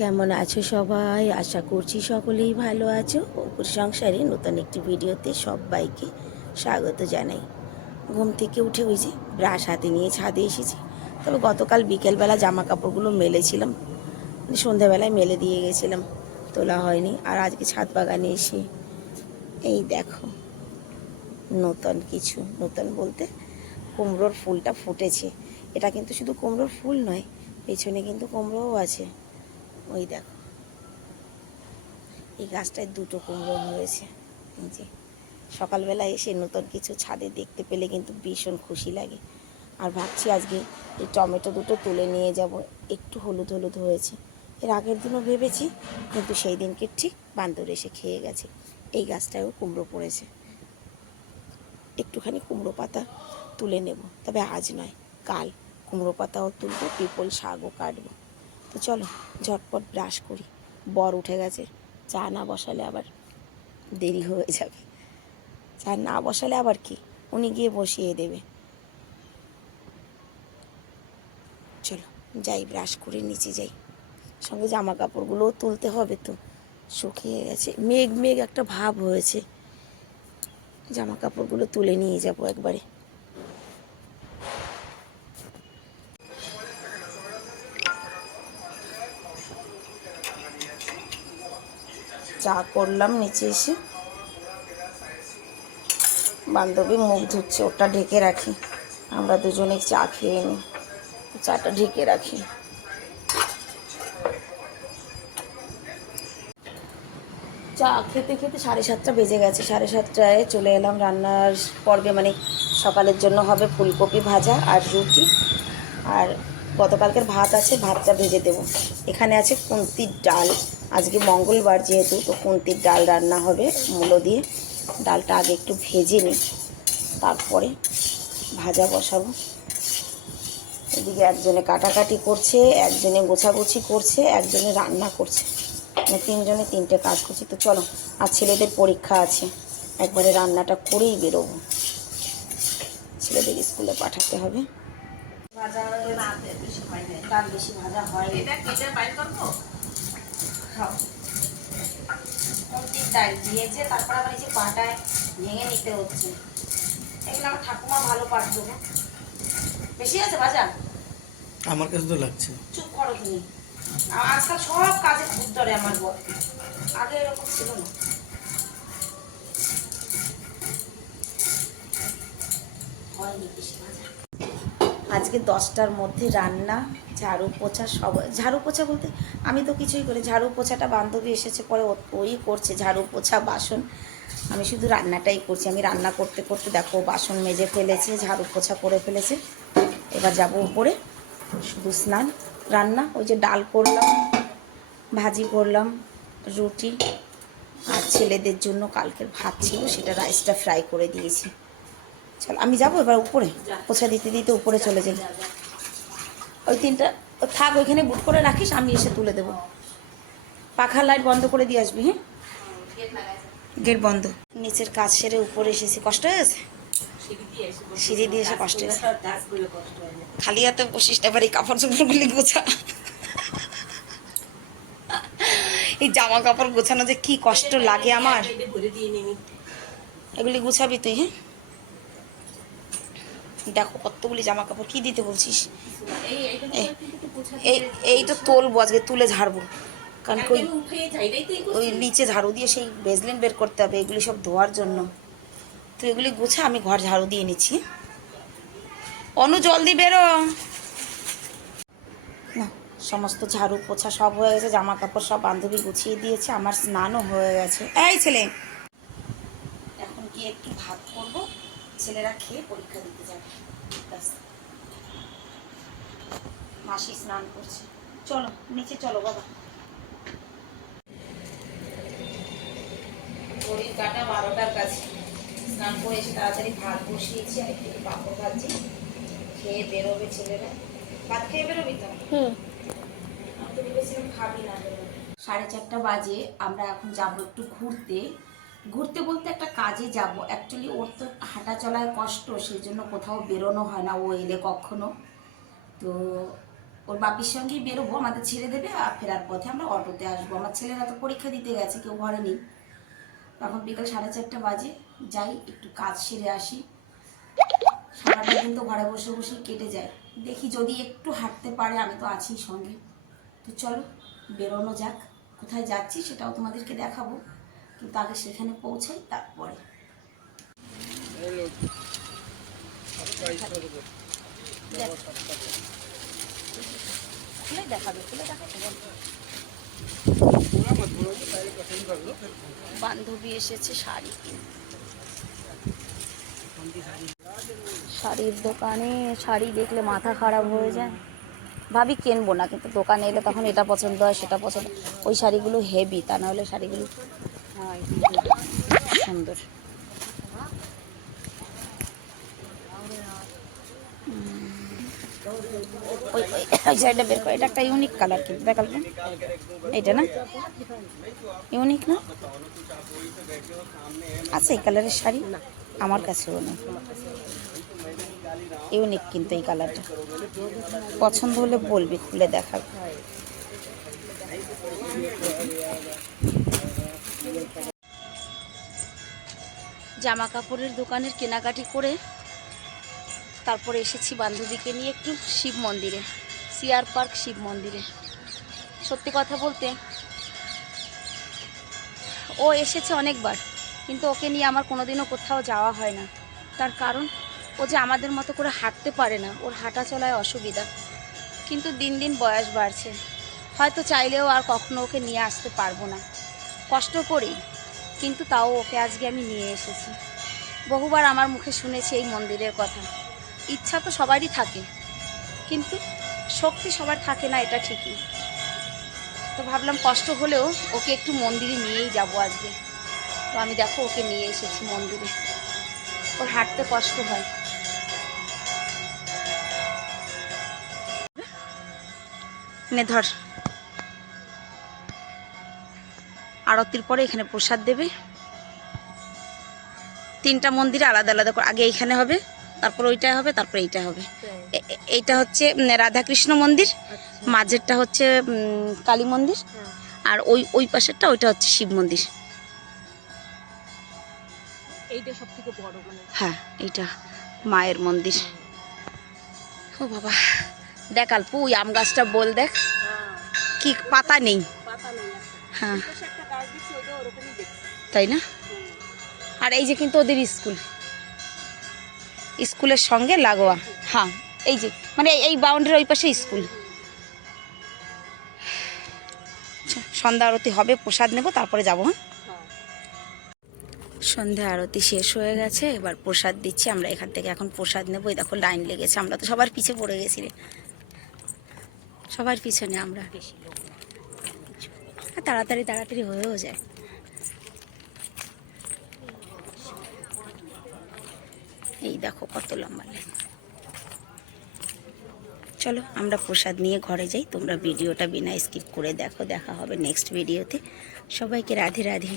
কেমন আছো সবাই? আশা করছি সকলেই ভালো আছো। অপুর সংসারে নতুন একটি ভিডিওতে সবাইকে স্বাগত জানাই। ঘুম থেকে উঠে ওই যে ব্রাশ হাতে নিয়ে ছাদে এসেছি। তবে গতকাল বিকেলবেলা জামা কাপড়গুলো মেলেছিলাম, সন্ধ্যাবেলায় মেলে দিয়ে গেছিলাম, তোলা হয়নি। আর আজকে ছাদ বাগানে এসে এই দেখো নতুন কিছু, নতুন বলতে কুমড়োর ফুলটা ফুটেছে। এটা কিন্তু শুধু কুমড়োর ফুল নয়, পেছনে কিন্তু কুমড়োও আছে। ওই দেখো এই গাছটায় দুটো কুমড়ো হয়েছে। এই যে সকালবেলা এসে নতুন কিছু ছাদে দেখতে পেলে কিন্তু ভীষণ খুশি লাগে। আর ভাবছি আজকে এই টমেটো দুটো তুলে নিয়ে যাব, একটু হলুদ হলুদ হয়েছে। এর আগের দিনও ভেবেছি, কিন্তু সেই দিনকে ঠিক বান্দর এসে খেয়ে গেছে। এই গাছটায়ও কুমড়ো পড়েছে, একটুখানি কুমড়ো পাতা তুলে নেব, তবে আজ নয় কাল। কুমড়ো পাতাও তুলবো, পিপল শাকও কাটবো। তো চলো ঝটপট ব্রাশ করি, বর উঠে গেছে। চা না বসালে আবার দেরি হয়ে যাবে। চা না বসালে আবার কি, উনি গিয়ে বসিয়ে দেবে। চলো যাই, ব্রাশ করে নিচে যাই। সঙ্গে জামা কাপড়গুলোও তুলতে হবে, তো শুকিয়ে গেছে। মেঘ মেঘ একটা ভাব হয়েছে, জামা কাপড়গুলো তুলে নিয়ে যাবো একবারে। চা করলাম নিচে এসে, বান্ধবী মুখ ধুচ্ছে, ওটা ঢেকে রাখি। আমরা দুজনে চা খেয়ে নিই, চাটা ঢেকে রাখি। চা খেতে খেতে 7:30 বেজে গেছে। 7:30টায় চলে এলাম রান্নার পর্বে। মানে সকালের জন্য হবে ফুলকপি ভাজা আর রুটি, আর গতকালকের ভাত আছে, ভাতটা ভেজে দেব। এখানে আছে কুন্তির ডাল, আজকে মঙ্গলবার যেহেতু, তো কুন্তির ডাল রান্না হবে মূলো দিয়ে। ডালটা আগে একটু ভেজে নিই, তারপরে ভাজা বসাবো। এদিকে একজনে কাটাকাটি করছে, একজনে গোছাগুছি করছে, একজনে রান্না করছে। মানে তিনজনে তিনটে কাজ করছি। তো চলো, আর ছেলেদের পরীক্ষা আছে, একবারে রান্নাটা করেই বেরোবো, ছেলেদের স্কুলে পাঠাতে হবে। ডাল বেশি ভাজা হয় ডাল দিয়েছে, তারপর আবার এই যে পাটায় ভেঙে নিতে হচ্ছে। এগুলো আমার ঠাকুমা ভালো পারতো। বেশি আছে ভাজা, আমার কাছে তো লাগছে। চুপ করো তুমি। আজকাল সব কাজে খুব ধরে আমার বর, আগে এরকম ছিল না। হয়নি বেশি ভাজা। আজকে 10টার মধ্যে রান্না, ঝাড়ু পোছা সব। ঝাড়ু পোছা বলতে আমি তো কিছুই করি, ঝাড়ু পোছাটা বান্ধবী এসেছে পরে ওই করছে, ঝাড়ু পোছা বাসন। আমি শুধু রান্নাটাই করছি। আমি রান্না করতে করতে দেখো বাসন মেজে ফেলেছে, ঝাড়ু পোছা করে ফেলেছে। এবার যাব উপরে, শুধু স্নান, রান্না। ওই যে ডাল করলাম, ভাজি করলাম, রুটি, আর ছেলেদের জন্য কালকের ভাত ছিল, সেটা রাইসটা ফ্রাই করে দিয়েছি। চল আমি যাবো এবার উপরে, পোছা দিতে দিতে উপরে চলে যাই। ওই তিনটা থাক ওইখানে বুট করে রাখিস, আমি এসে তুলে দেবো। পাখার লাইট বন্ধ করে দিয়ে আসবি। হ্যাঁ, গেট বন্ধ। নিচের কাজ সেরে উপরে এসেছি, কষ্ট হয়ে গেছে, সিঁড়ি দিয়ে এসে কষ্ট হয়েছে। খালি হাতে বসিস না, এবার এই কাপড় চোপড়গুলি গোছা। এই জামা কাপড় গোছানো যে কি কষ্ট লাগে আমার। এগুলি গুছাবি তুই? হ্যাঁ, দেখো কতগুলি জামা কাপড়, কি দিতে বলছিস? এই এই তো তোলবো আজকে, তুলে ঝাড়বো, কারণ ওই ওই নিচে ঝাড়ু দিয়ে সেই বেজলিন বের করতে হবে, এগুলি সব ধোয়ার জন্য। তো এগুলি গুছা, আমি ঘর ঝাড়ু দিয়ে নিচ্ছি। অনু জলদি বেরো না। সমস্ত ঝাড়ু পোছা সব হয়ে গেছে, জামা কাপড় সব বান্ধবী গুছিয়ে দিয়েছে, আমার স্নানও হয়ে গেছে। এই ছেলে, এখন গিয়ে একটু ভাত করবো, ছেলেরা খেয়ে পরীক্ষা দিতে যাবে। ব্যাস, মাসি স্নান করছে। চলো নিচে চলো বাবা। ঘড়ির কাটা 12টার কাছে। স্নান করে এসে তাড়াতাড়ি ভাত বসিয়েছি, আর একটু পাঁপড় ভাজি, খেয়ে বেরোবে ছেলেরা। ভাত খেয়ে বেরোবি তো? আমি তো ভেবেছিলাম খাবি না, বেরোবি। 4:30 বাজে, আমরা এখন যাব একটু ঘুরতে। ঘুরতে বলতে একটা কাজে যাব। অ্যাকচুয়ালি ওর তো হাঁটা চলায় কষ্ট, সেই জন্য কোথাও বেরোনো হয় না ও এলে কখনো। তো ওর বাপির সঙ্গেই বেরোবো, আমাদের ছেড়ে দেবে, আর ফেরার পথে আমরা অটোতে আসবো। আমার ছেলেরা তো পরীক্ষা দিতে গেছে, কেউ ঘরে নেই। তখন বিকাল 4:30 বাজে, যাই একটু কাজ সেরে আসি। সারাটা দিন তো ঘরে বসে বসেই কেটে যায়, দেখি যদি একটু হাঁটতে পারে, আমি তো আছি সঙ্গে। তো চলো বেরোনো যাক। কোথায় যাচ্ছি সেটাও তোমাদেরকে দেখাবো, কিন্তু আগে সেখানে পৌঁছাই তারপরে। খুলে দেখাবে, খুলে দেখাবে। বান্ধবী এসেছে শাড়ি কিনতে, শাড়ির দোকানে। শাড়ি দেখলে মাথা খারাপ হয়ে যায়, ভাবি কিনবো না, কিন্তু দোকানে এলে তখন এটা পছন্দ হয় সেটা পছন্দ। ওই শাড়িগুলো হেভি, তা নাহলে শাড়িগুলো সুন্দর। ওই ওই শাড়িটা বের করে, এটা একটা ইউনিক কালার, কিন্তু দেখাবেন এইটা না, ইউনিক না আছে এই কালারের শাড়ি আমার কাছেও নেই, ইউনিক কিন্তু এই কালারটা। পছন্দ হলে বলবি, খুলে দেখাবে। জামা কাপড়ের দোকানের কেনাকাটি করে তারপরে এসেছি বান্ধবীকে নিয়ে একটু শিব মন্দিরে, সিআর পার্ক শিব মন্দিরে। সত্যি কথা বলতে ও এসেছে অনেকবার, কিন্তু ওকে নিয়ে আমার কোনোদিনও কোথাও যাওয়া হয় না। তার কারণ ও যে আমাদের মতো করে হাঁটতে পারে না, ওর হাঁটা চলায় অসুবিধা। কিন্তু দিন দিন বয়স বাড়ছে, হয়তো চাইলেও আর কখনো ওকে নিয়ে আসতে পারবো না, কষ্ট করি, কিন্তু তাও ওকে আজকে আমি নিয়ে এসেছি। বহুবার আমার মুখে শুনেছি এই মন্দিরের কথা। ইচ্ছা তো সবারই থাকে, কিন্তু শক্তি সবার থাকে না, এটা ঠিকই। তো ভাবলাম কষ্ট হলেও ওকে একটু মন্দিরে নিয়েই যাব আজকে। তো আমি দেখো ওকে নিয়ে এসেছি মন্দিরে, ওর হাঁটতে কষ্ট হয়। নে ধর, আরতির পরে এখানে প্রসাদ দেবে। 3টা মন্দিরে আলাদা আলাদা করে, আগে এইখানে হবে, তারপর ওইটা হবে, তারপর এইটা হবে। এইটা হচ্ছে রাধাকৃষ্ণ মন্দির, মাঝেরটা হচ্ছে কালী মন্দির, আর ওই ওই পাশেরটা ওইটা হচ্ছে শিব মন্দির। এইটা সবথেকে বড়, মানে হ্যাঁ এইটা মায়ের মন্দির। ও বাবা, দেখ আলপু ওই আম গাছটা বল, দেখ কি পাতা নেই। পাতা নেই একটা। হ্যাঁ এই পাশে একটা গাছ দেখছি, ওইটা ওরকমই দেখছি। তাই না? আর এই যে কিন্তু ওদের স্কুল, স্কুলের সঙ্গে লাগোয়া। হ্যাঁ এই যে মানে এই বাউন্ডারির ওই পাশে স্কুল। সন্ধ্যা আরতি হবে, প্রসাদ নেব, তারপরে যাবো। হ্যাঁ, হ্যাঁ। সন্ধ্যা আরতি শেষ হয়ে গেছে, এবার প্রসাদ দিচ্ছি। আমরা এখান থেকে এখন প্রসাদ নেবো। এই দেখো লাইন লেগেছে, আমরা তো সবার পিছে পড়ে গেছি রে, সবার পিছনে আমরা। আর তাড়াতাড়ি তাড়াতাড়ি হয়েও যায়। এই দেখো কত লম্বা লাইন। চলো আমরা প্রসাদ নিয়ে ঘরে যাই, তোমরা ভিডিওটা বিনা স্কিপ করে দেখো। দেখা হবে নেক্সট ভিডিওতে। সবাইকে রাধে রাধে।